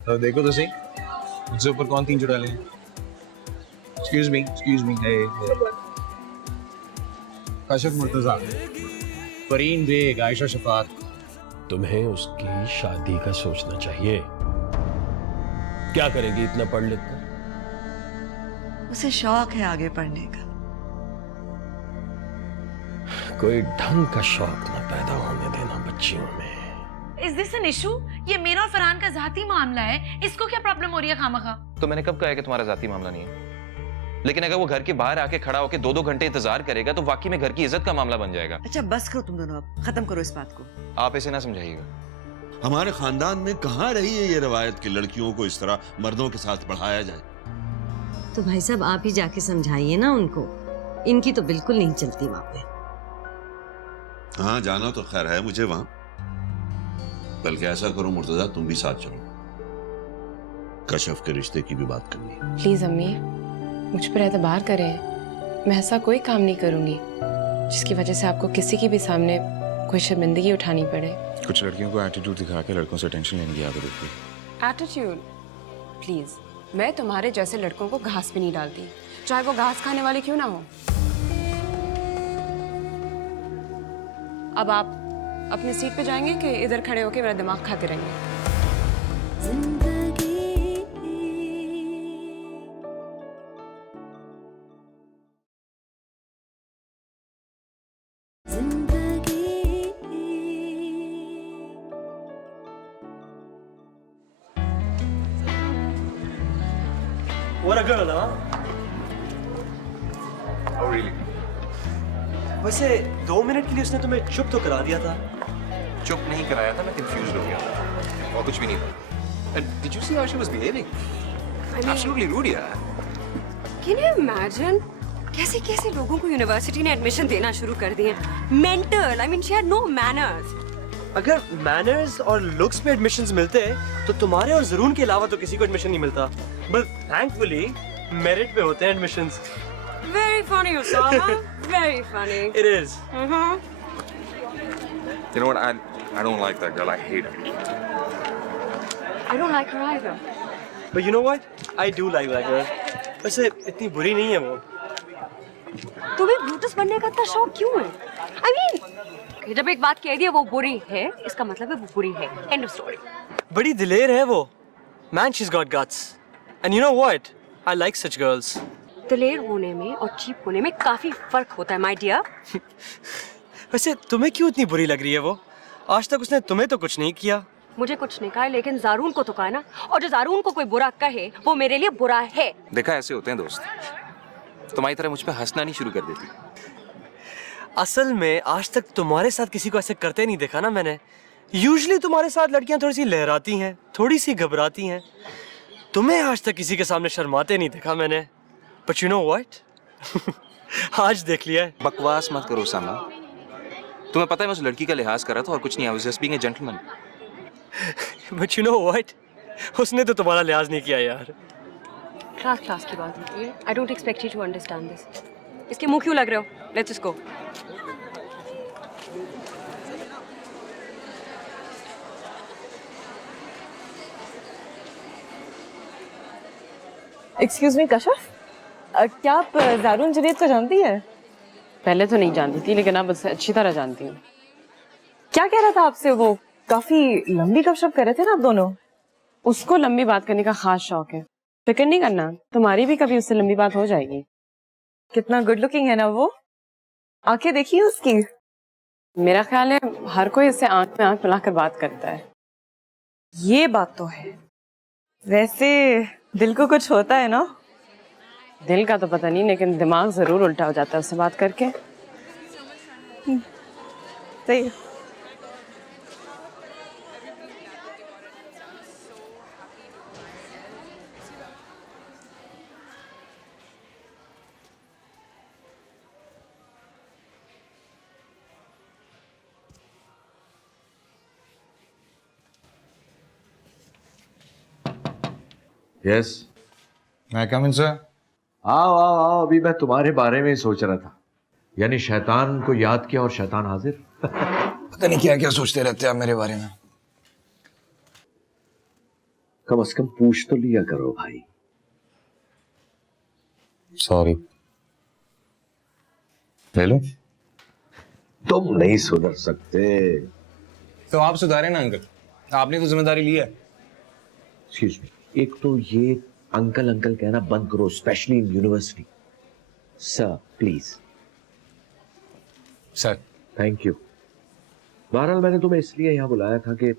तो देखो तो सही मुझसे ऊपर कौन तीन चुड़ा ले। एक्सक्यूज मी हे काशिफ मुर्तजा, फरीन बेग, आयशा शफात। तुम्हें उसकी शादी का सोचना चाहिए। क्या करेगी इतना पढ़ लिख कर? उसे शौक है आगे पढ़ने का। कोई ढंग का शौक ना पैदा होने देना बच्चियों में। Is this an issue? ये मेरा और फरहान का जाती मामला है, इसको क्या प्रॉब्लम हो रही है खामखा? तो मैंने कब कहा है कि तुम्हारा जाती मामला नहीं है? लेकिन अगर वो घर के बाहर आके खड़ा होके 2-2 घंटे इंतजार करेगा तो वाकई में घर की इज्जत का मामला बन जाएगा। अच्छा बस करो तुम दोनों, अब खत्म करो इस बात को। आप इसे ना समझाइएगा। हमारे खानदान में कहाँ रही है ये रवायत कि लड़कियों को इस तरह मर्दों के साथ पढ़ाया जाए। तो भाई साहब आप ही जाके समझाइए ना उनको, इनकी तो बिल्कुल नहीं चलती वहां पे। हाँ जाना तो खैर है मुझे वहां, बल्कि ऐसा करो मुर्तजा तुम भी साथ चलो, कशफ के रिश्ते की भी बात करनी है। प्लीज अम्मी मुझ पर एतबार करें, मैं ऐसा कोई काम नहीं करूंगी जिसकी वजह से आपको किसी की भी सामने कोई शर्मिंदगी उठानी पड़े। कुछ लड़कियों को एटीट्यूड दिखा के लड़कों से टेंशन लेने की आदत होती है। एटीट्यूड? प्लीज, मैं तुम्हारे जैसे लड़कों को घास भी नहीं डालती, चाहे वो घास खाने वाले क्यों ना हो। अब आप अपनी सीट पे जाएंगे कि इधर खड़े होकर मेरा दिमाग खाते रहेंगे? What a girl, huh? Oh really? वैसे 2 मिनट के लिए उसने तुम्हें चुप तो करा दिया था। चुप नहीं कराया था, मैं कंफ्यूज हो गया था और कुछ भी नहीं था। And did you see how she was behaving? Absolutely rude यार। Can you imagine? कैसे कैसे लोगों को यूनिवर्सिटी ने एडमिशन देना शुरू कर दिए। Mental, I mean she had no manners. अगर मैनर्स और लुक्स पे एडमिशंस मिलते तो तुम्हारे और जरून के अलावा तो किसी को एडमिशन नहीं मिलता। बट थैंकफुली मेरिट पे होते हैं admissions. Very funny, Usama. Very funny. It is. You know what? I don't like that girl. I hate her. I don't like her either. But you know what? I do like that girl. वैसे इतनी बुरी नहीं है वो। तुम्हें Brutus बनने का इतना शौक क्यों है? I mean, जब एक बात कह दी है वो बुरी है, इसका मतलब है वो बुरी है। End of story. बड़ी दिलेर है वो। Man, she's got guts. And you know what? I like such girls. दिलेर होने में और चीप होने में काफी फर्क होता है, my dear. वैसे तुम्हें क्यों इतनी बुरी लग रही है वो? आज तक उसने तुम्हें तो कुछ नहीं किया। मुझे कुछ नहीं कहा, लेकिन जारून को तो कहा ना, और जो जारून को कोई बुरा कहे वो मेरे लिए बुरा है। देखा ऐसे होते हैं दोस्त। तुम्हारी तरह मुझ पे हंसना नहीं शुरू कर देती। असल में आज तक तुम्हारे साथ किसी को ऐसे करते नहीं देखा ना मैंने। यूजुअली तुम्हारे साथ लड़कियां थोड़ी सी लहराती हैं, थोड़ी सी घबराती हैं। तुम्हें आज तक किसी के सामने शर्माते नहीं देखा मैंने। But you know what? आज देख लिया है। बकवास मत करो सामा। तुम्हें पता है मैं उस लड़की का लिहाज कर रहा था और कुछ नहीं। I was just being a gentleman. But you know what? उसने तो तुम्हारा लिहाज नहीं किया यार। क्लास की बात होती है। I don't expect you to understand this. इसके मुंह क्यों लग रहे हो? Let's just go. Excuse me Kashaf, क्या आप जारून जुनैद को जानती हैं? पहले तो नहीं जानती थी, लेकिन अब उससे अच्छी तरह जानती हूँ। क्या कह रहा था आपसे वो? काफी लंबी गपशप कर रहे थे ना आप दोनों। उसको लंबी बात करने का खास शौक है। फिक्र नहीं करना, तुम्हारी भी कभी उससे लंबी बात हो जाएगी। कितना गुड लुकिंग है ना वो, आंखें देखिए उसकी। मेरा ख्याल है हर कोई इससे आंख में आंख मिलाकर बात करता है। ये बात तो है। वैसे दिल को कुछ होता है ना? दिल का तो पता नहीं, लेकिन दिमाग जरूर उल्टा हो जाता है उससे बात करके। सही है। यस, मैं कम इन सर? आओ आओ आओ, अभी मैं तुम्हारे बारे में ही सोच रहा था। यानी शैतान को याद किया और शैतान हाजिर। पता नहीं क्या क्या सोचते रहते हैं आप मेरे बारे में। कम से कम पूछ तो लिया करो भाई। सॉरी। ले लो। तुम नहीं सुधर सकते। तो आप सुधारे ना अंकल, आपने तो जिम्मेदारी ली है। एक्सक्यूज मी, एक तो ये अंकल अंकल कहना बंद करो, specially in university. Sir please. Sir. Thank you. बहरहाल मैंने तुम्हें इसलिए यहां बुलाया था कि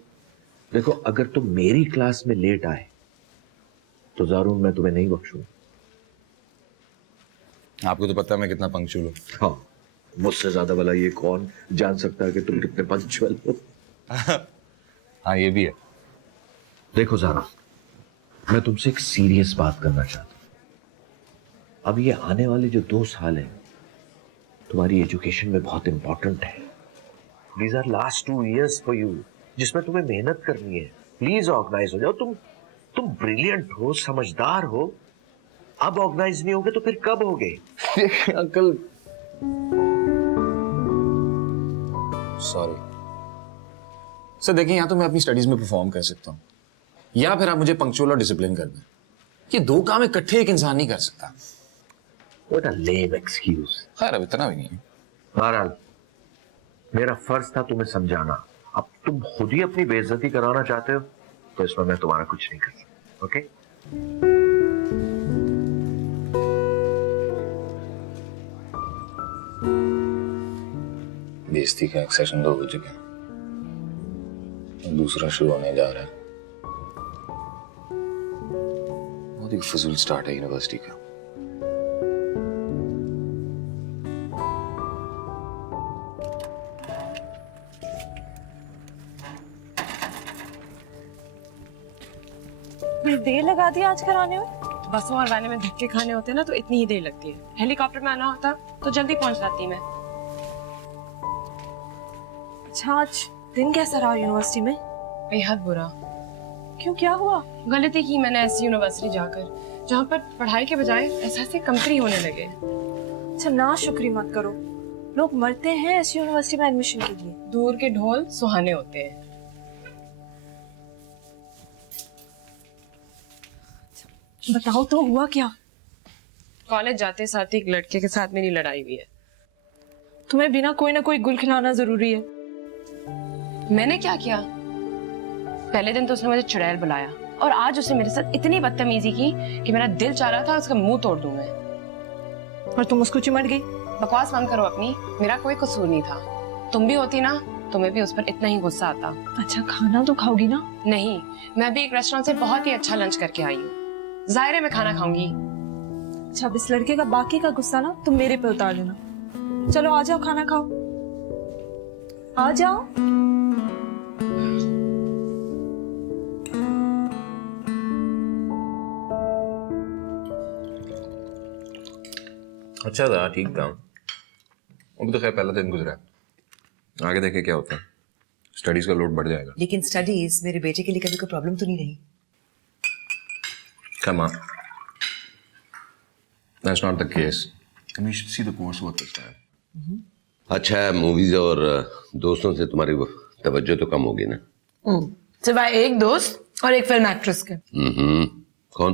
देखो, अगर तुम मेरी क्लास में लेट आए तो जारून मैं तुम्हें नहीं बख्शूंगा। आपको तो पता है मैं कितना पंक्चुअल हूँ। हाँ, मुझसे ज्यादा भला ये कौन जान सकता है कि तुम कितने पंक्चुअल हो। हाँ ये भी है। देखो जारा, मैं तुमसे एक सीरियस बात करना चाहता हूं। अब ये आने वाले जो 2 साल हैं तुम्हारी एजुकेशन में बहुत इंपॉर्टेंट है। These are last 2 years for you, जिसमें तुम्हें मेहनत करनी है। प्लीज ऑर्गेनाइज हो जाओ। तुम ब्रिलियंट हो, समझदार हो। अब ऑर्गेनाइज नहीं होगे तो फिर कब होगे? Uncle sorry sir. देखिए, या तो मैं अपनी स्टडीज में परफॉर्म कर सकता हूँ या फिर आप मुझे पंक्चुअल और डिसिप्लिन कर दें। ये 2 काम इकट्ठे एक इंसान नहीं कर सकता। What a lame excuse। खैर अब इतना भी नहीं है। बहरहाल मेरा फर्ज था तुम्हें समझाना। अब तुम खुद ही अपनी बेइज्जती कराना चाहते हो तो इसमें मैं तुम्हारा कुछ नहीं कर सकता। ओके? बेइज्जती का एक सेशन 2 हो चुका है, दूसरा शुरू होने जा रहा है। बहुत ही फजूल स्टार्ट है यूनिवर्सिटी का। देर लगा दी आज कराने में। बसों और वैन में धक्के खाने होते हैं ना तो इतनी ही देर लगती है। हेलीकॉप्टर में आना होता तो जल्दी पहुंच जाती मैं। अच्छा, आज दिन कैसा रहा यूनिवर्सिटी में? बेहद बुरा। क्यों, क्या हुआ? गलती की मैंने ऐसी यूनिवर्सिटी जाकर जहाँ पर पढ़ाई के बजाय एहसास कमतरी होने लगे। अच्छा, ना शुक्री मत करो। लोग मरते हैं ऐसी यूनिवर्सिटी में एडमिशन के लिए। दूर के ढोल सुहाने होते हैं। बताओ तो हुआ क्या? कॉलेज जाते साथ ही एक लड़के के साथ मेरी लड़ाई हुई है। तुम्हें बिना कोई ना कोई गुल खिलाना जरूरी है। मैंने क्या किया? पहले दिन तो उसने मुझे चुड़ैल बुलाया और आज उसने मेरे साथ इतनी बदतमीजी की कि मेरा दिल चाह रहा था उसका मुंह तोड़ दूं मैं। और तुम उसको चिमट गई? बकवास बंद करो अपनी, मेरा कोई कसूर नहीं था। तुम भी होती ना, तुम्हें भी उस पर इतना ही गुस्सा आता। अच्छा, खाना तो खाओगी ना? नहीं, मैं भी एक रेस्टोरेंट से बहुत ही अच्छा लंच करके आई हूँ। जाहिर है मैं खाना खाऊंगी। अच्छा, अब इस लड़के का बाकी का गुस्सा ना तुम मेरे पे उतार लेना। चलो आ जाओ, खाना खाओ। आ जाओ। अच्छा था, ठीक था। अभी तो खैर पहला दिन गुजरा है, आगे देखे क्या होता है। स्टडीज का लोड बढ़ जाएगा। लेकिन स्टडीज मेरे बेटे के लिए कभी कोई प्रॉब्लम तो नहीं रही? Come on. That's not the case. And we should see the coursework this time. अच्छा है, मूवीज और दोस्तों से तुम्हारी तवज्जो तो कम होगी ना? सिवाय एक दोस्त और एक फिल्म एक्ट्रेस के। कौन?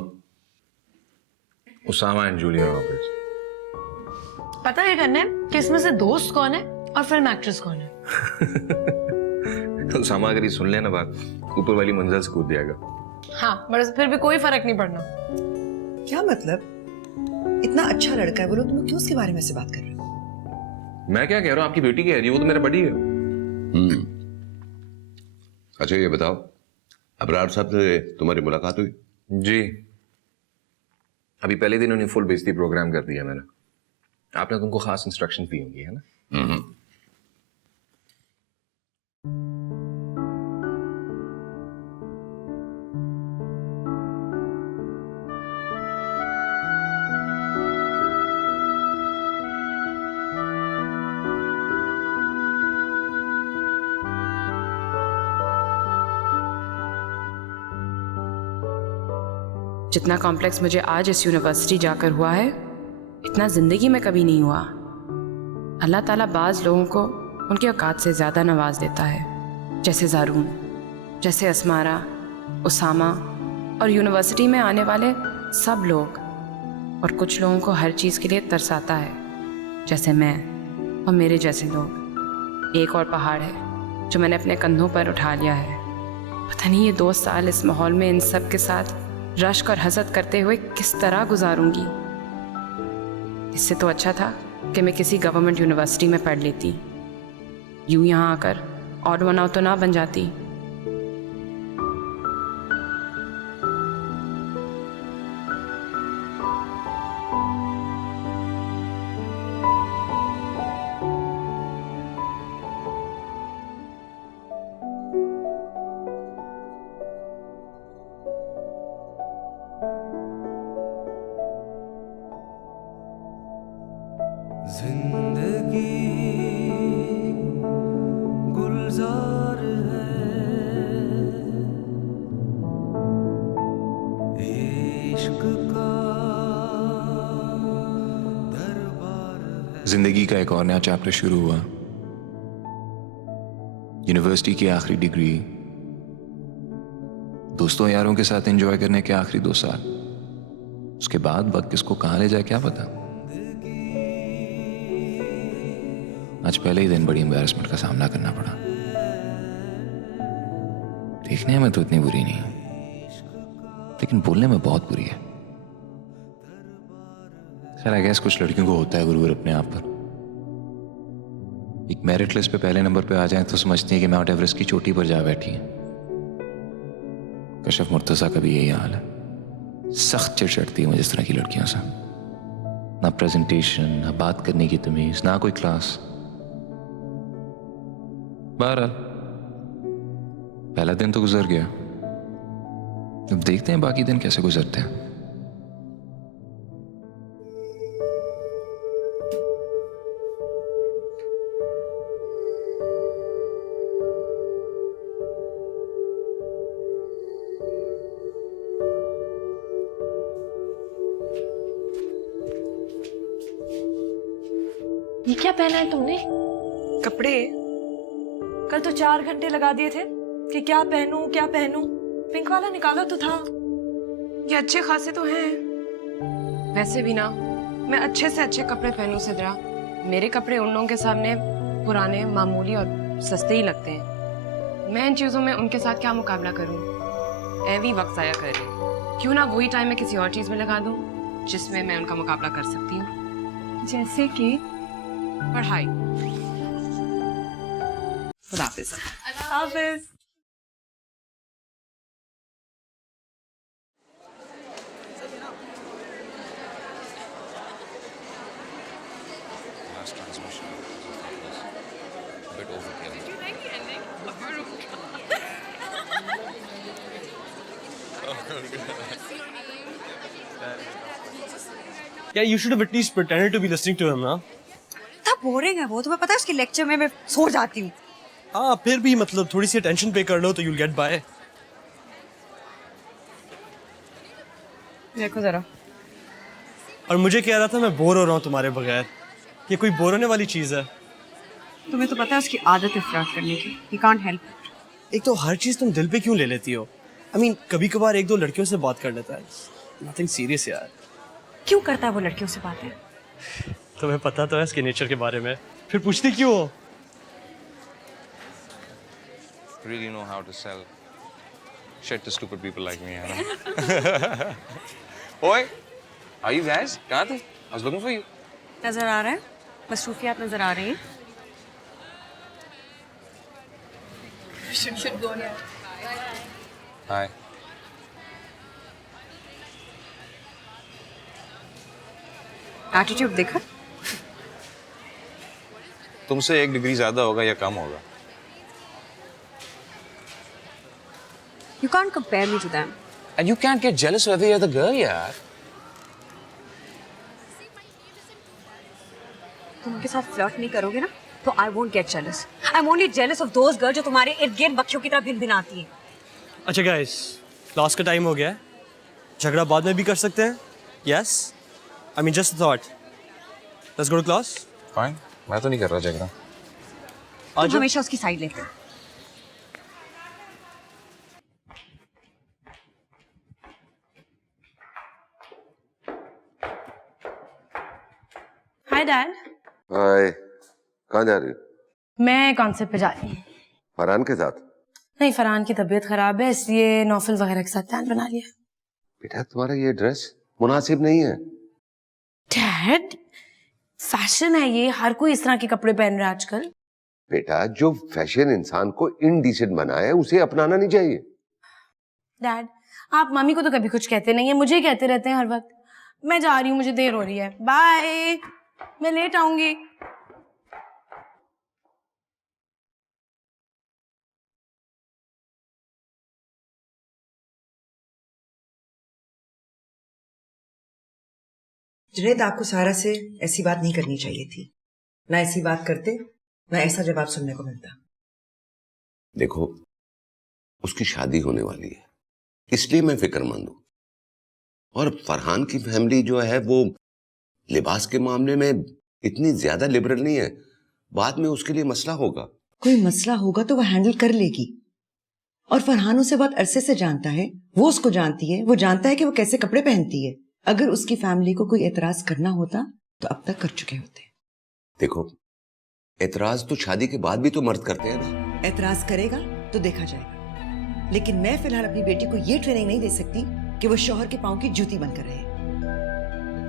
Usama and Julia Roberts. पता है करना है कि इसमें से दोस्त कौन है और फिल्म एक्ट्रेस कौन है? उसामा अगर ये सुन लेना बात, ऊपर वाली मंजिल से कूद जाएगा। हाँ, बस फिर भी कोई फर्क नहीं पड़ना। क्या मतलब? इतना अच्छा लड़का है, बोलो तुम क्यों उसके बारे में से बात कर रहे हो? मैं क्या कह रहा हूँ, आपकी बेटी कह रही है, वो तो मेरा बड़ी है। अच्छा ये बताओ, अबरार साहब से तुम्हारी मुलाकात हुई? जी, अभी पहले दिन उन्हें फुल बेइज्जती प्रोग्राम कर दिया मैंने। आपने तुमको खास इंस्ट्रक्शन दी होंगी, है ना? जितना कॉम्प्लेक्स मुझे आज इस यूनिवर्सिटी जाकर हुआ है, इतना जिंदगी में कभी नहीं हुआ। अल्लाह ताला बाज लोगों को उनकी औकात से ज़्यादा नवाज देता है, जैसे ज़ारून, जैसे अस्मारा, उसामा और यूनिवर्सिटी में आने वाले सब लोग, और कुछ लोगों को हर चीज़ के लिए तरसाता है, जैसे मैं और मेरे जैसे लोग। एक और पहाड़ है जो मैंने अपने कंधों पर उठा लिया है। पता नहीं ये 2 साल इस माहौल में इन सब के साथ रश्क और हसद करते हुए किस तरह गुजारूंगी। इससे तो अच्छा था कि मैं किसी गवर्नमेंट यूनिवर्सिटी में पढ़ लेती, यूं यहाँ आकर ऑड वन आउट तो ना बन जाती। जिंदगी का एक और नया चैप्टर शुरू हुआ। यूनिवर्सिटी की आखिरी डिग्री, दोस्तों यारों के साथ एंजॉय करने के आखिरी 2 साल। उसके बाद वक्त किसको कहां ले जाए क्या पता। आज पहले ही दिन बड़ी एम्बैरेसमेंट का सामना करना पड़ा। देखने में तो इतनी बुरी नहीं है, लेकिन बोलने में बहुत बुरी है। खैर आई गेस कुछ लड़कियों को होता है गुरूर अपने आप पर। एक मेरिट लिस्ट पे पहले नंबर पे आ जाए तो समझती है कि माउंट एवरेस्ट की चोटी पर जा बैठी है। कशफ मुर्तजा का भी यही हाल है। सख्त चिढ़ चढ़ती है मुझे इस तरह की लड़कियों से। ना प्रेजेंटेशन, ना बात करने की तमीज, ना कोई क्लास। बहरहाल पहला दिन तो गुजर गया, अब देखते हैं बाकी दिन कैसे गुजरते हैं। ये क्या पहना है तुमने? कपड़े कल तो 4 घंटे लगा दिए थे कि क्या पहनूं क्या पहनूं। पिंक वाला निकाला तो था। ये अच्छे खासे तो हैं। वैसे भी ना मैं अच्छे से अच्छे कपड़े पहनूं सिद्रा। मेरे कपड़े उन लोगों के सामने पुराने, मामूली और सस्ते ही लगते हैं। मैं इन चीजों में उनके साथ क्या मुकाबला करूं? ऐवी वक्त जाया कर रही हूं। क्यों ना वही टाइम मैं किसी और चीज में लगा दूं जिसमें मैं उनका मुकाबला कर सकती हूँ। जैसे कि पढ़ाई। खुदा हाफिज। हाफिज। Last transmission was a bit overkill. Did you like the ending? Yeah, you should have at least pretended to be listening to him, ना? इतना बोरिंग है वो, तुम्हें पता है उसके लेक्चर में मैं सो जाती हूँ। हाँ, फिर भी मतलब थोड़ी सी अटेंशन पे कर लो तो you'll get by. देखो जरा। और मुझे कह रहा था मैं बोर हो रहा हूँ तुम्हारे बगैर। ये कोई बोर होने वाली चीज है? तुम्हें तो पता है उसकी आदत है फ्लर्ट करने की। He can't help it। एक तो हर चीज तुम दिल पे क्यों ले लेती हो? I mean, कभी कभार 1-2 लड़कियों से बात कर लेता है। Nothing serious यार। क्यों करता है वो लड़कियों से बातें? तुम्हें पता तो है इसके नेचर के बारे में, फिर पूछती क्यों हो? Really know how to sell shit to stupid people like me, Anna. Oi, are you guys? कहाँ थे? I was looking for you. नजर आ रहा है, मसरूफियात नजर आ रही हैं। Should go now. Hi. Attitude देखा? तुमसे 1 डिग्री ज्यादा होगा या कम होगा? You can't compare me to them। And you can't get jealous whether you're the girl, यार. तुम उनके साथ फ्लर्ट नहीं करोगे ना तो I won't get jealous। I'm only jealous of those girls जो तुम्हारे इर्द गिर्द बच्चों की तरह भिन-भिनाती हैं। अच्छा गाइस, क्लास का टाइम हो गया है। झगड़ा बाद में भी कर सकते हैं। Yes? I mean just a thought. Let's go to class. Fine. मैं तो नहीं कर रहा झगड़ा। तुम हमेशा उसकी साइड लेते हो। डैड। हाय, कहाँ जा रही हो? मैं कॉन्सर्ट पे जा रही हूँ। फरहान के साथ? नहीं, फरहान की तबीयत खराब है इसलिए नौफल वगैरह के साथ प्लान बना लिया। बेटा तुम्हारा ये ड्रेस मुनासिब नहीं है। डैड, फैशन है ये, हर कोई इस तरह के कपड़े पहन रहा है आजकल। बेटा जो फैशन इंसान को इनडिसेंट बनाए उसे अपनाना नहीं चाहिए। डैड, आप मम्मी को तो कभी कुछ कहते नहीं है, मुझे ही कहते रहते हैं हर वक्त। मैं जा रही हूँ, मुझे देर हो रही है। बाय, मैं लेट आऊंगी। जुनैद, आपको सारा से ऐसी बात नहीं करनी चाहिए थी। ना ऐसी बात करते, ना ऐसा जवाब सुनने को मिलता। देखो, उसकी शादी होने वाली है, इसलिए मैं फिक्रमंद हूं। और फरहान की फैमिली जो है वो लिबास के मामले में इतनी ज्यादा लिबरल नहीं है। बाद में उसके लिए मसला होगा। कोई मसला होगा तो वह हैंडल कर लेगी। और फरहान उसे बहुत अरसे से जानता है, वो उसको जानती है, वो जानता है कि वो कैसे कपड़े पहनती है। अगर उसकी फैमिली को कोई एतराज करना होता तो अब तक कर चुके होते। देखो, एतराज तो शादी के बाद भी तो मर्द करते हैं ना। एतराज करेगा तो देखा जाएगा, लेकिन मैं फिलहाल अपनी बेटी को ये ट्रेनिंग नहीं दे सकती कि वो शौहर के पांव की जूती बनकर रहे।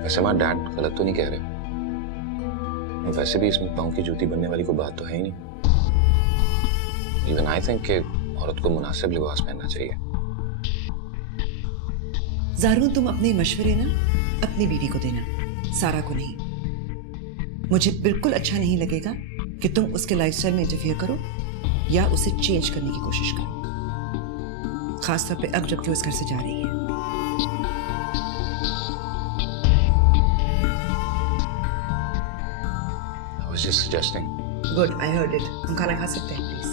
वैसे हमारा डैड गलत तो नहीं कह रहे। वैसे भी इसमें पांव की जूती बनने वाली कोई बात तो है ही नहीं। इवन आई थिंक कि औरत को मुनासिब लिबास पहनना चाहिए। ज़ारून, तुम अपने मशवरे ना अपनी बीवी को देना, सारा को नहीं। मुझे बिल्कुल अच्छा नहीं लगेगा कि तुम उसके लाइफस्टाइल में इंटरफियर करो या उसे चेंज करने की कोशिश करो, खासतौर पे अब जबकि वो इस घर से जा रही है। I was just suggesting. Good, I heard it. हम खाना खा सकते हैं प्लीज?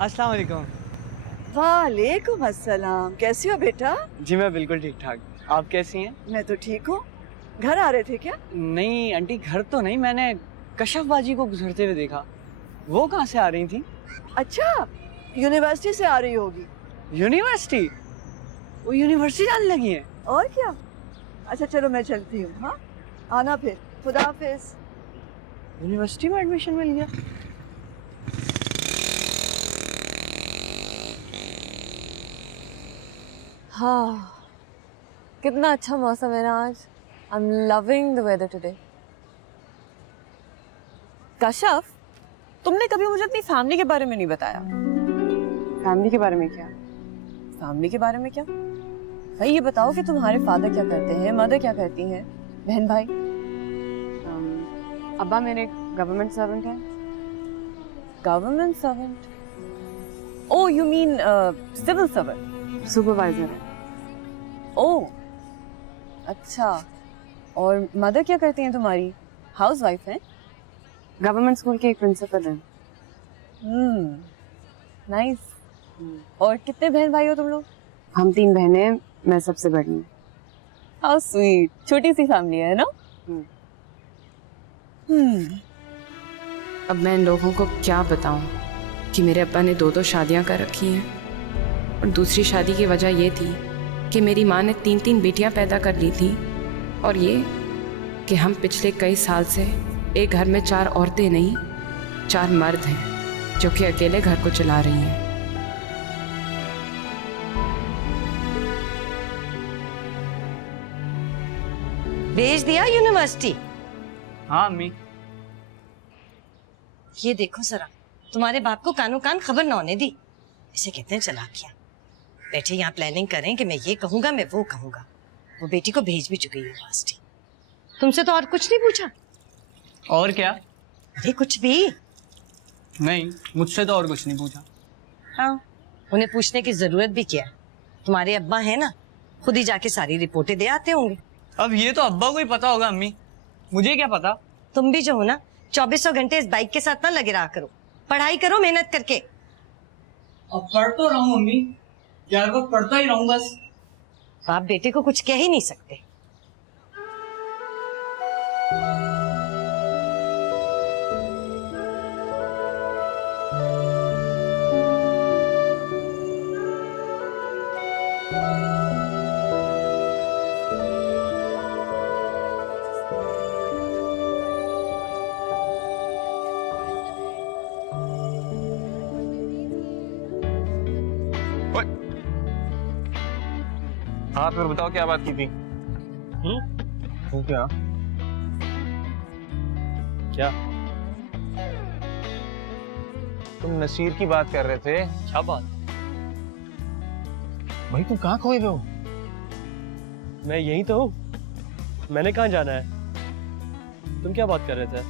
अस्सलाम वालेकुम। वालेकुम अस्सलाम। कैसी हो बेटा? जी मैं बिल्कुल ठीक ठाक। आप कैसी हैं? मैं तो ठीक हूँ। घर आ रहे थे क्या? नहीं आंटी, घर तो नहीं, मैंने कशफ बाजी को गुजरते हुए देखा। वो कहाँ से आ रही थी? अच्छा, यूनिवर्सिटी से आ रही होगी। यूनिवर्सिटी? वो यूनिवर्सिटी जाने लगी है? और क्या। अच्छा चलो मैं चलती हूँ। हाँ, आना फिर। खुदा हाफिज। यूनिवर्सिटी में एडमिशन मिल गया? हाँ, कितना अच्छा मौसम है ना आज। I am loving the weather today. Kashaf, तुमने कभी मुझे अपनी फैमिली के बारे में नहीं बताया। फैमिली के बारे में क्या? फैमिली के बारे में क्या? भाई ये बताओ कि तुम्हारे फादर क्या करते हैं, मदर क्या करती हैं, बहन भाई? अब्बा मेरे गवर्नमेंट सर्वेंट हैं। Government servant? Oh you mean civil servant, supervisor है। ओह अच्छा, और मदर क्या करती हैं तुम्हारी? हाउस वाइफ हैं? गवर्नमेंट स्कूल के एक प्रिंसिपल हैं। नाइस। और कितने बहन भाई हो तुम लोग? हम 3 बहनें, मैं सबसे बड़ी हूँ। हाउ स्वीट, छोटी सी फैमिली है ना? अब मैं इन लोगों को क्या बताऊं कि मेरे अब्बा ने 2 शादियां कर रखी हैं, और दूसरी शादी की वजह ये थी कि मेरी माँ ने 3 बेटियां पैदा कर ली थी, और ये कि हम पिछले कई साल से एक घर में 4 औरतें नहीं 4 मर्द हैं जो कि अकेले घर को चला रही हैं। भेज दिया यूनिवर्सिटी? हाँ अम्मी। ये देखो जरा, तुम्हारे बाप को कानो कान खबर न होने दी। इसे कहते हैं चालाकियां। बैठे यहाँ प्लानिंग करें कि मैं ये कहूंगा, मैं वो कहूंगा। वो बेटी को भेज भी चुकी यूनिवर्सिटी। तुमसे तो और कुछ नहीं पूछा? और क्या? अरे कुछ भी नहीं, मुझसे तो और कुछ नहीं पूछा। हाँ, उन्हें पूछने की जरूरत भी क्या है? तुम्हारे अब्बा है ना, खुद ही जाके सारी रिपोर्टें दे आते होंगे। अब ये तो अब्बा को ही पता होगा अम्मी, मुझे क्या पता। तुम भी जो हो ना, 2400 घंटे इस बाइक के साथ ना लगे रहा करो। पढ़ाई करो मेहनत करके। अब पढ़ तो रहा हूँ अम्मी, यार वो पढ़ता ही रहूं बस। आप बेटे को कुछ कह ही नहीं सकते। हाँ फिर बताओ क्या बात की थी? तो क्या? क्या? तुम नसीर की बात कर रहे थे। क्या बात? भाई तुम कहाँ खोए हुए हो? मैं यही तो हूँ। मैंने कहाँ जाना है? तुम क्या बात कर रहे थे?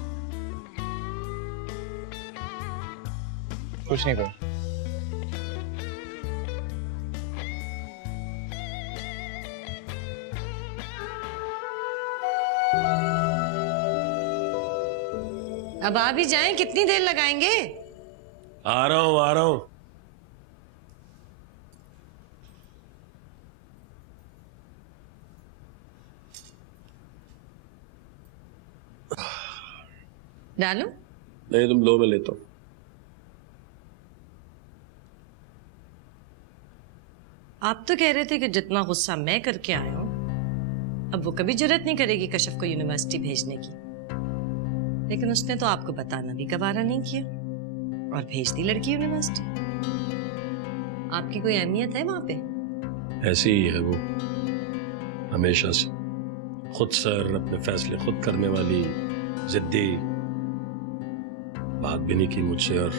कुछ नहीं भाई। अब आ भी जाएं, कितनी देर लगाएंगे? आ रहा हूं, आ रहा हूं। डालूं? नहीं, तुम लो, मैं लेता हूं। आप तो कह रहे थे कि जितना गुस्सा मैं करके आया हूं, अब वो कभी जरूरत नहीं करेगी कश्यप को यूनिवर्सिटी भेजने की। लेकिन उसने तो आपको बताना भी गवारा नहीं किया और भेज दी लड़की यूनिवर्सिटी। आपकी कोई अहमियत है वहां पे? ऐसी ही है वो, हमेशा से। खुद सर, अपने फैसले खुद करने वाली, जिद्दी। बात भी नहीं की मुझसे और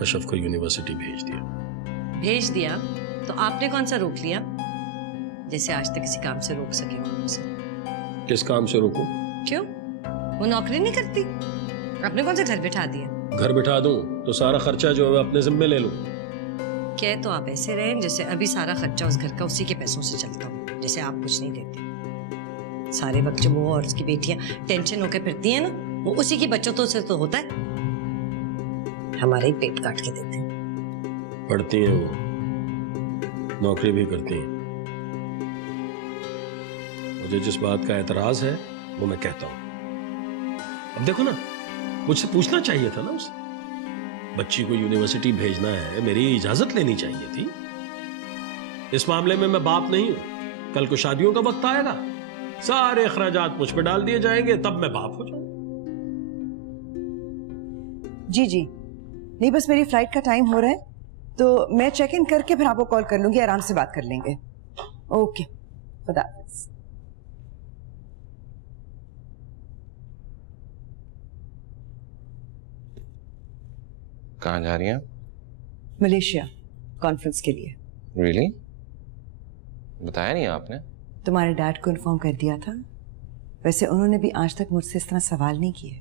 कश्यप को यूनिवर्सिटी भेज दिया। भेज दिया तो आपने कौन सा रोक लिया, जैसे आज तक किसी काम से रोक सके हो हमसे? किस काम से रोकूं? क्यों, वो नौकरी नहीं करती? आपने कौन सा घर बिठा दिया? घर बिठा दूं तो सारा खर्चा जो है वो अपने जिम्मे ले लूं। कह तो आप ऐसे रहे जैसे अभी सारा खर्चा उस घर का उसी के पैसों से चलता हो, जैसे आप कुछ नहीं देते। सारे वक्त जब वो और उसकी बेटियां टेंशन होकर फिरती हैं ना, वो उसी की बच्चों से तो होता है। हमारे ही पेट काट के देते हैं। पढ़ती हैं वो, नौकरी भी करती हैं। मुझे जिस बात का एतराज है वो मैं कहता हूं। अब देखो ना, मुझसे पूछना चाहिए था ना उसे। बच्ची को यूनिवर्सिटी भेजना है, मेरी इजाजत लेनी चाहिए थी। इस मामले में मैं बाप नहीं हूं। कल को शादियों का वक्त आएगा, सारे अखराजात मुझ पे डाल दिए जाएंगे, तब मैं बाप हो जाऊंगा। जी जी, नहीं बस मेरी फ्लाइट का टाइम हो रहा है, तो मैं चेक इन करके फिर आपको कॉल कर लूंगी, आराम से बात कर लेंगे। ओके, खुदा हाफिज। कहाँ जा रही हैं? मलेशिया कॉन्फ्रेंस के लिए। रियली? बताया नहीं आपने? तुम्हारे डैड को इन्फॉर्म कर दिया था। वैसे उन्होंने भी आज तक मुझसे इस तरह सवाल नहीं किए।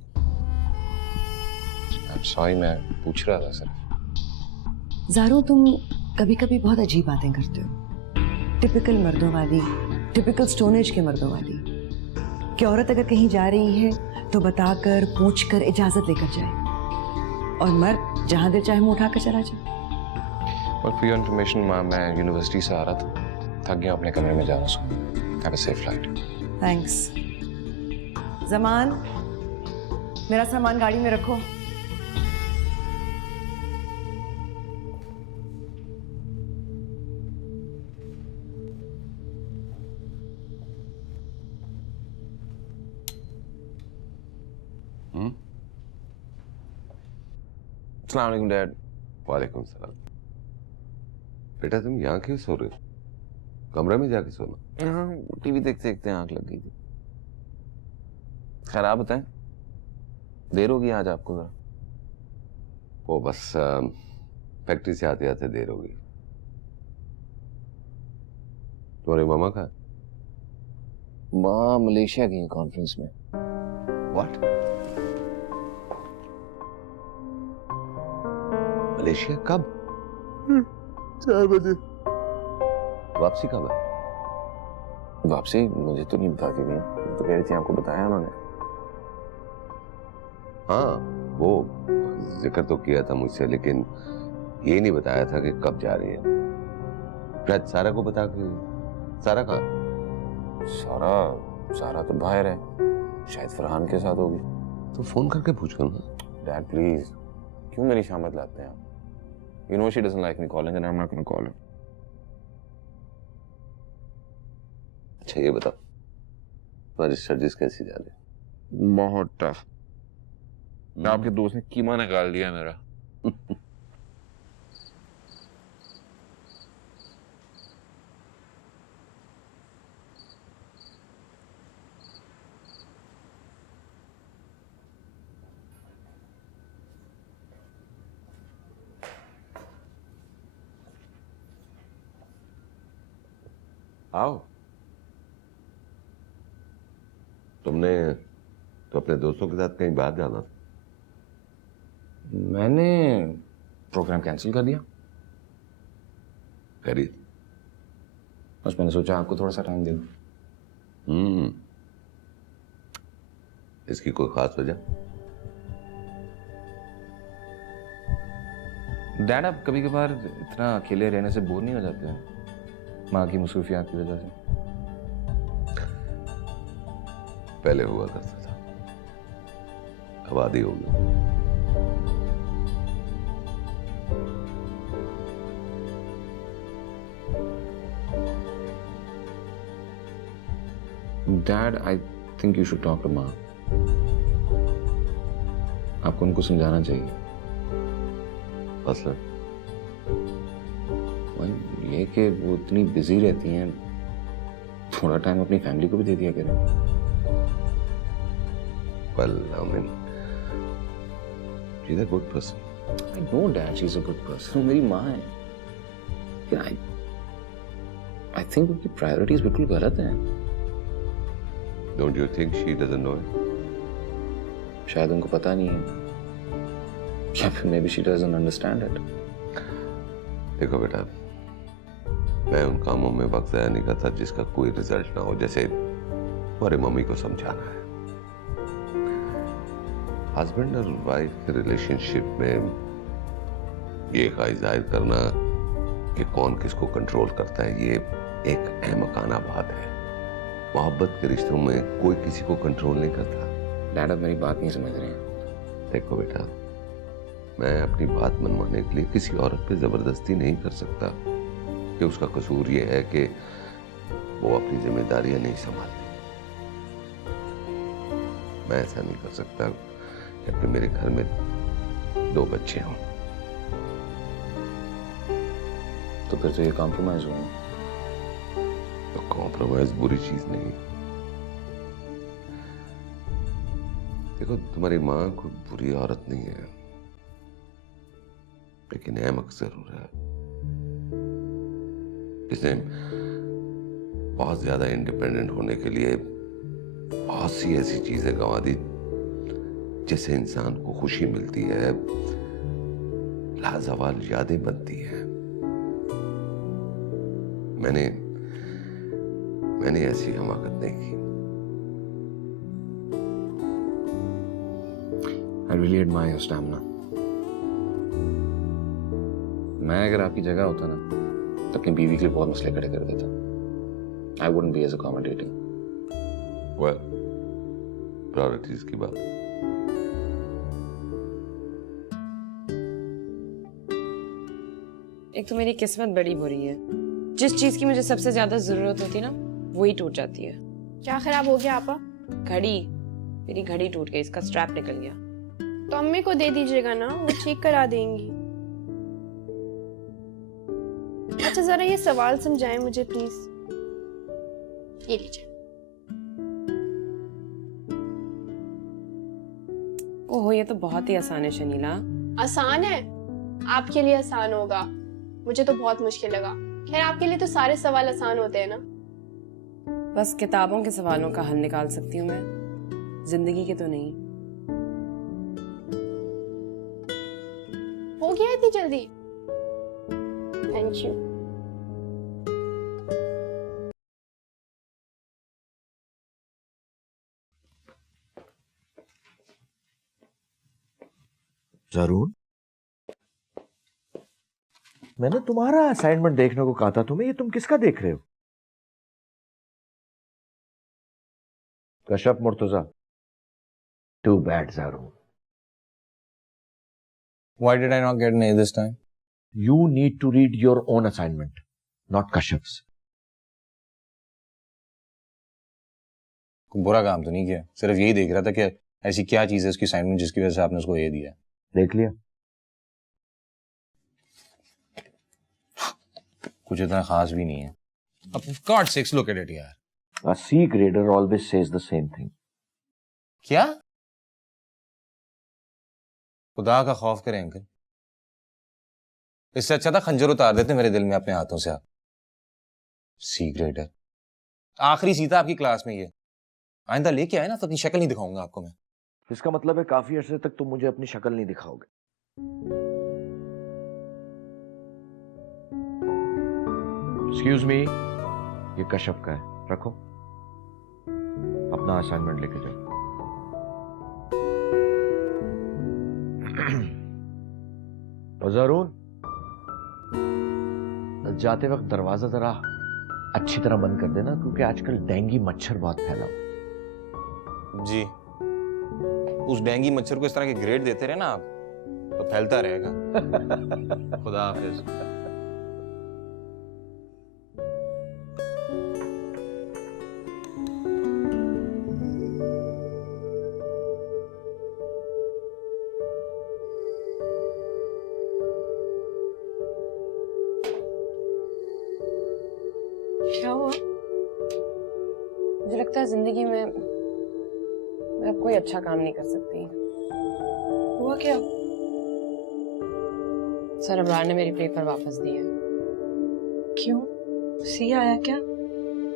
I'm sorry, मैं पूछ रहा था सिर्फ। ज़ारो, तुम कभी कभी बहुत अजीब बातें करते हो, टिपिकल मर्दों वाली, टिपिकल स्टोन एज के मर्दों वाली, कि औरत अगर कहीं जा रही है तो बताकर पूछकर इजाजत लेकर जाए, और मर्द जहां दिल चाहे मुंह उठाकर चला जाए। Well, for your information, माँ, मैं यूनिवर्सिटी से आ रहा था, थक गया, अपने कमरे में जाना सो। Have a safe flight. Thanks. Zaman, मेरा सामान गाड़ी में रखो। अस्सलाम वालेकुम डैड। वालेकुम सलाम। बेटा तुम यहाँ क्यों सो रहे हो? कमरे में जाके सोना। हाँ, टीवी देखते देखते आंख लग गई थी। खैर आप बताएं, देर होगी आज आपको जरा? वो बस फैक्ट्री से आते आते देर हो गई। तुम्हारी मामा कहाँ? माँ मलेशिया गई कॉन्फ्रेंस में। व्हाट? मलेशिया कब? 4 बजे। वापसी कब है? वापसी मुझे तो नहीं बता के गई, तो कह रही थी आपको बताया उन्होंने। हाँ, वो जिक्र तो किया था मुझसे, लेकिन ये नहीं बताया था कि कब जा रही है। शायद सारा को बता के। सारा कहाँ? सारा तो बाहर है, शायद फरहान के साथ होगी। तो फोन करके पूछ लो ना। डैड प्लीज, क्यों मेरी शामत लाते हैं आप? You know she doesn't like me calling and I'm not going to call her. अच्छा ये बताओ, तुम्हारी स्टडीज कैसी जा रही? बहुत टफ। आपके दोस्त ने कीमा निकाल दिया मेरा। आओ। तुमने तो अपने दोस्तों के साथ कहीं बाहर जाना था? मैंने प्रोग्राम कैंसिल कर दिया। करी? बस मैंने सोचा आपको थोड़ा सा टाइम दे दूं। इसकी कोई खास वजह? डैड, आप कभी कभार इतना अकेले रहने से बोर नहीं हो जाते हैं माँ की मसरूफियात की वजह से? पहले हुआ करता था, अब आदी हो गई। Dad, I think you should talk to माँ। आपको उनको समझाना चाहिए। मसलन ये कि वो इतनी बिजी रहती हैं, थोड़ा टाइम अपनी फैमिली को भी दे दिया करें। Well, I mean, she's a good person. I know, Dad, she's a good person. वो मेरी माँ है। Yeah, I think उनकी प्रायोरिटीज बिल्कुल गलत हैं। Don't you think she doesn't know it? शायद उनको पता नहीं है, या फिर maybe she doesn't understand it. देखो बेटा, मैं उन कामों में वक्त ज़ाया नहीं करता जिसका कोई रिजल्ट ना हो, जैसे तुम्हारे मम्मी को समझाना है। हस्बैंड और वाइफ के रिलेशनशिप में ये ख्वाहिश जाहिर करना कि कौन किसको कंट्रोल करता है, ये एक अहमकाना बात है। मोहब्बत के रिश्तों में कोई किसी को कंट्रोल नहीं करता। डैड, आप मेरी बात नहीं समझ रहे हैं। देखो बेटा, मैं अपनी बात मनवाने के लिए किसी औरत पे जबरदस्ती नहीं कर सकता कि उसका कसूर ये है कि वो अपनी जिम्मेदारियां नहीं संभालती। मैं ऐसा नहीं कर सकता कि मेरे घर में 2 बच्चे हों। तो फिर तो ये कॉम्प्रोमाइज हुआ। तो कॉम्प्रोमाइज बुरी चीज नहीं। देखो, तुम्हारी माँ कोई बुरी औरत नहीं है, लेकिन अहमक जरूर है। इसने बहुत ज्यादा इंडिपेंडेंट होने के लिए बहुत सी ऐसी चीजें गंवा दी जिससे इंसान को खुशी मिलती है, लाजवाल यादें बनती हैं। मैंने ऐसी हमाकत नहीं की। I really admire your stamina. मैं अगर आपकी जगह होता ना, तो अपनी बीवी के लिए बहुत मसले खड़े कर देता। I wouldn't be as accommodating. Well, priorities की बात। एक तो मेरी किस्मत बड़ी बुरी है, जिस चीज की मुझे सबसे ज्यादा जरूरत होती ना, वही टूट जाती है। क्या खराब हो गया आपा? घड़ी, मेरी घड़ी टूट गई, इसका स्ट्रैप निकल गया। तो अम्मी को दे दीजिएगा ना, वो ठीक करा देंगी। अच्छा, जरा ये सवाल समझाएं मुझे प्लीज। ये लीजिए। ओहो, ये तो बहुत ही आसान है शनीला। आसान है? आपके लिए आसान होगा, मुझे तो बहुत मुश्किल लगा। खैर, आपके लिए तो सारे सवाल आसान होते हैं ना। बस किताबों के सवालों का हल निकाल सकती हूँ मैं, जिंदगी के तो नहीं। हो गया इतनी जल्दी? Thank you. जरूर, मैंने तुम्हारा असाइनमेंट देखने को कहा था तुम्हें, ये तुम किसका देख रहे हो? Kashyap Murtaza. Too bad Zaroon. Why did I not get an A this time? You need to read your own assignment, not Kashyap's. कोई बुरा काम तो नहीं किया, सिर्फ यही देख रहा था कि ऐसी क्या चीज है उसकी असाइनमेंट जिसकी वजह से आपने उसको ये दिया। देख लिया? कुछ इतना खास भी नहीं है। अब God sex look at it यार। A C grader always says the same thing. क्या? खुदा का खौफ करें अंकल, इससे अच्छा था खंजर उतार देते मेरे दिल में अपने हाथों से आप। सी ग्रेड है, आखिरी सी था आपकी क्लास में ये। आइंदा लेके आए ना तो अपनी शक्ल नहीं दिखाऊंगा आपको मैं। इसका मतलब है काफी अरसे तक तुम मुझे अपनी शक्ल नहीं दिखाओगे। एक्सक्यूज मी, ये कश्यप का है, रखो। अपना असाइनमेंट लेके जाओ। और जरून, जाते वक्त दरवाजा जरा अच्छी तरह बंद कर देना, क्योंकि आजकल डेंगू मच्छर बहुत फैला हुआ। जी, उस डेंगी मच्छर को इस तरह के ग्रेड देते रहे ना आप तो फैलता रहेगा। खुदा हाफिज। क्या हुआ? मुझे लगता है जिंदगी में मैं अब कोई अच्छा काम नहीं कर सकती। हुआ क्या? सर अबरार ने मेरी पेपर वापस दिए। क्यों? सी आया क्या?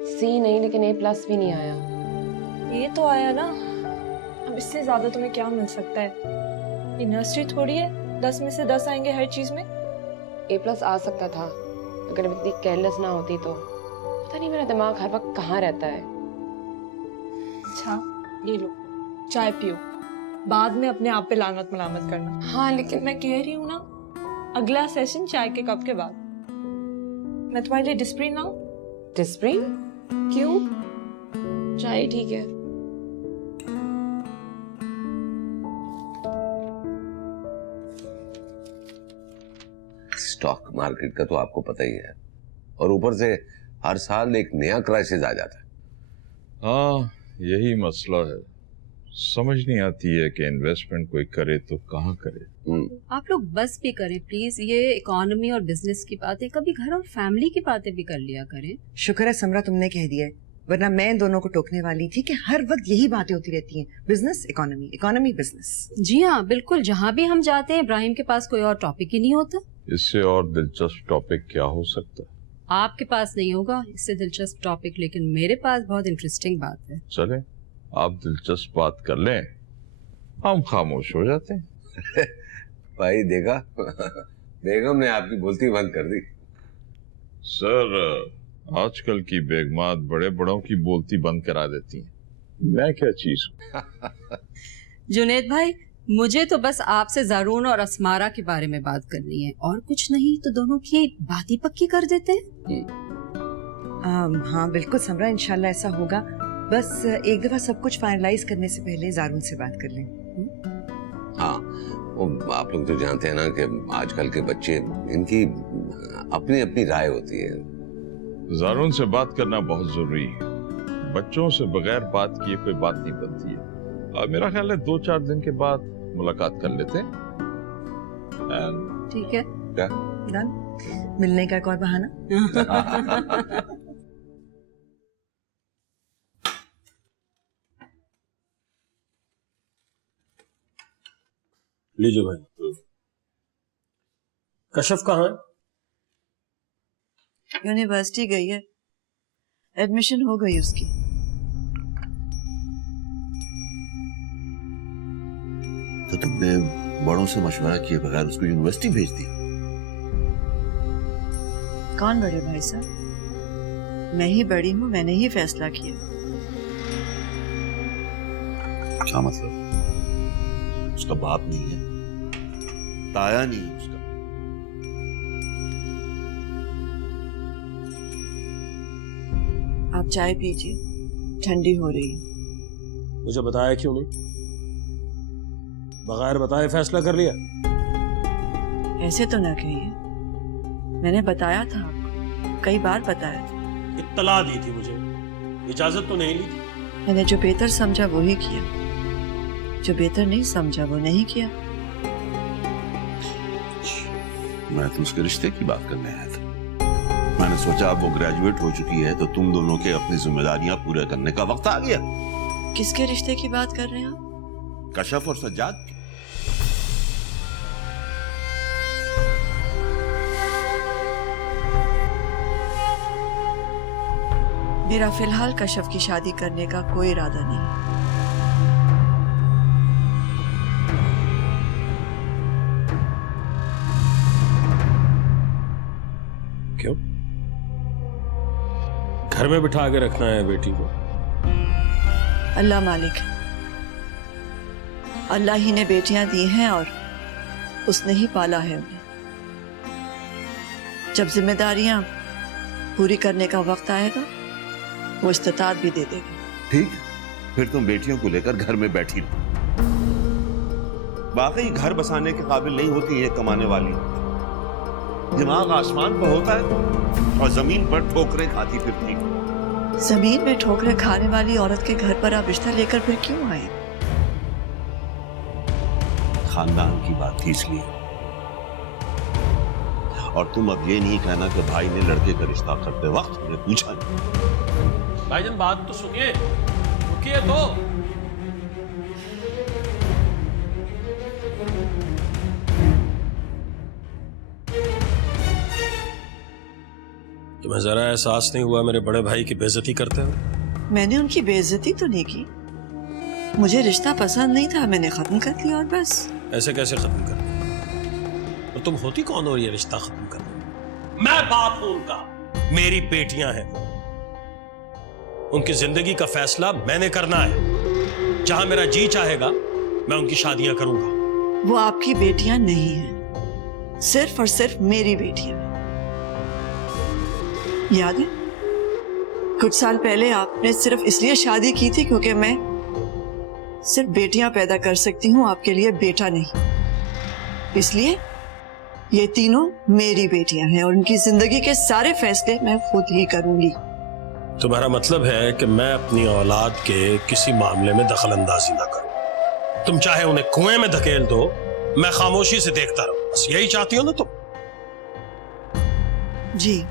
सी नहीं, लेकिन A+ भी नहीं आया। ये तो आया ना, अब इससे ज्यादा तुम्हें क्या मिल सकता है? ये नर्सरी थोड़ी है, 10 में से 10 आएंगे हर चीज में। A+ आ सकता था अगर मैं इतनी केयरलेस ना होती तो। पता नहीं मेरा दिमाग हर वक्त कहाँ रहता है। अच्छा, ये लो चाय पियो, बाद में अपने आप पे लानत मलामत करना। हाँ लेकिन मैं कह रही हूँ ना, अगला सेशन चाय के कप के बाद। मैं तुम्हारे लिए डिस्प्रिन लाऊं? डिस्प्रिन? क्यों? चाय ठीक है। स्टॉक मार्केट का तो आपको पता ही है, और ऊपर से हर साल एक नया क्राइसिस आ जाता है। हाँ, यही मसला है। समझ नहीं आती है कि इन्वेस्टमेंट कोई करे तो कहाँ करे। आप लोग बस भी करें प्लीज, ये इकोनॉमी और बिजनेस की बातें, कभी घर और फैमिली की बातें भी कर लिया करें। शुक्र है समरा तुमने कह दिया है, वरना मैं इन दोनों को टोकने वाली थी कि हर वक्त यही बातें होती रहती हैं, बिजनेस इकोनॉमी, इकोनॉमी बिजनेस। जी हाँ बिल्कुल, जहाँ भी हम जाते हैं इब्राहिम के पास कोई और टॉपिक ही नहीं होता। इससे और दिलचस्प टॉपिक क्या हो सकता है? आपके पास नहीं होगा इससे दिलचस्प टॉपिक, लेकिन मेरे पास बहुत इंटरेस्टिंग बात है। चले, आप दिलचस्प बात कर लें, हम खामोश हो जाते हैं। भाई देखा, बेगम ने आपकी बोलती बंद कर दी। सर, आजकल की बेगमात बड़े बड़ों की बोलती बंद करा देती हैं। मैं क्या चीज हूँ? जुनेद भाई, मुझे तो बस आपसे ज़ारून और असमारा के बारे में बात करनी है, और कुछ नहीं तो दोनों की बात ही पक्की कर देते हैं। हाँ बिल्कुल समरा, इंशाल्लाह ऐसा होगा। बस एक दफा सब कुछ फाइनलाइज करने से पहले जारून से बात कर लें। हाँ, वो आप लोग तो जानते हैं ना कि आजकल के बच्चे, इनकी अपनी अपनी राय होती है। जारून से बात करना बहुत जरूरी है। बच्चों से बगैर बात किए कोई बात नहीं बनती है। मेरा ख्याल है 2-4 दिन के बाद मुलाकात कर लेते हैं। ठीक है, क्या? डन। मिलने का एक और बहाना। लीजिए भाई। कश्यप कहाँ है? यूनिवर्सिटी गई है, एडमिशन हो गई उसकी। तो तुमने बड़ों से मशवरा किए बगैर उसको यूनिवर्सिटी भेज दिया? कौन बड़े भाई साहब? मैं ही बड़ी हूँ, मैंने ही फैसला किया। क्या मतलब? उसका बाप नहीं है, ताया नहीं है उसका? आप चाय पीजिए, ठंडी हो रही है। मुझे बताया क्यों नहीं? बगैर बताए फैसला कर लिया? ऐसे तो ना कहिए, मैंने बताया था आपको, कई बार बताया था। इत्तला दी थी मुझे, इजाजत तो नहीं ली थी। मैंने जो बेहतर समझा वो ही किया, जो बेहतर नहीं समझा वो नहीं किया। मैं तो उसके रिश्ते की बात करने आया था। मैंने सोचा अब वो ग्रेजुएट हो चुकी है तो तुम दोनों के अपनी जिम्मेदारियां पूरे करने का वक्त आ गया। किसके रिश्ते की बात कर रहे हैं आप? कशफ और सज्जाद की। मेरा फिलहाल कशफ की शादी करने का कोई इरादा नहीं। क्यों? घर में बिठा के रखना है बेटी को? अल्लाह मालिक है, अल्लाह ही ने बेटियां दी हैं और उसने ही पाला है उन्हें। जब जिम्मेदारियां पूरी करने का वक्त आएगा वो इस्तिताअत भी दे देगा। ठीक है, फिर तुम बेटियों को लेकर घर में बैठी रहो। वाकई घर बसाने के काबिल नहीं होती है कमाने वाली। दिमाग आसमान पर होता है और जमीन पर ठोकरें खाती फिरती। जमीन में ठोकरें खाने वाली औरत के घर पर आप रिश्ता लेकर फिर क्यों आए? खानदान की बात थी इसलिए। और तुम अब ये नहीं कहना कि भाई ने लड़के का रिश्ता करते वक्त मुझे पूछा नहीं। भाईजान बात तो सुनिए, रुकिए तो। तुम्हें जरा एहसास नहीं हुआ मेरे बड़े भाई की बेइज्जती करते हुए? मैंने उनकी बेइज्जती तो नहीं की, मुझे रिश्ता पसंद नहीं था, मैंने खत्म कर दिया और बस। ऐसे कैसे खत्म कर दिया? और तुम होती कौन हो ये रिश्ता खत्म करने? मैं बाप हूं उनका, मेरी बेटियां हैं वो। उनकी जिंदगी का फैसला मैंने करना है। जहां मेरा जी चाहेगा मैं उनकी शादियां करूंगा। वो आपकी बेटियां नहीं हैं, सिर्फ और सिर्फ मेरी बेटियां। याद है कुछ साल पहले आपने सिर्फ इसलिए शादी की थी क्योंकि मैं सिर्फ बेटियां पैदा कर सकती हूँ, आपके लिए बेटा नहीं। इसलिए ये तीनों मेरी बेटियां हैं और उनकी जिंदगी के सारे फैसले मैं खुद ही करूंगी। तुम्हारा मतलब है कि मैं अपनी औलाद के किसी मामले में दखल अंदाजी ना करूं। तुम चाहे उन्हें कुएं में धकेल दो, मैं खामोशी से देखता रहूं। बस यही चाहती हो ना तुम? जी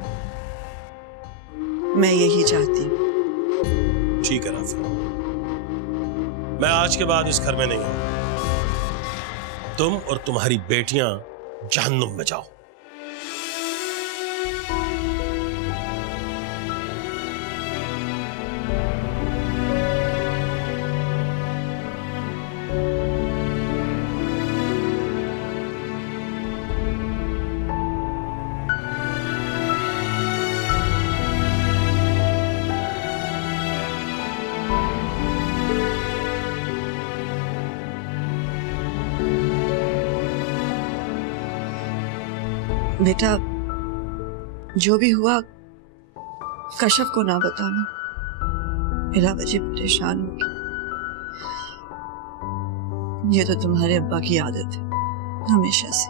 मैं यही चाहती हूँ। ठीक है राफी, मैं आज के बाद इस घर में नहीं आऊंगा। तुम और तुम्हारी बेटियां जहन्नुम में जाओ। बेटा जो भी हुआ कशफ को ना बताना, मेरा वजह परेशान होगी। ये तो तुम्हारे अब्बा की आदत है हमेशा से।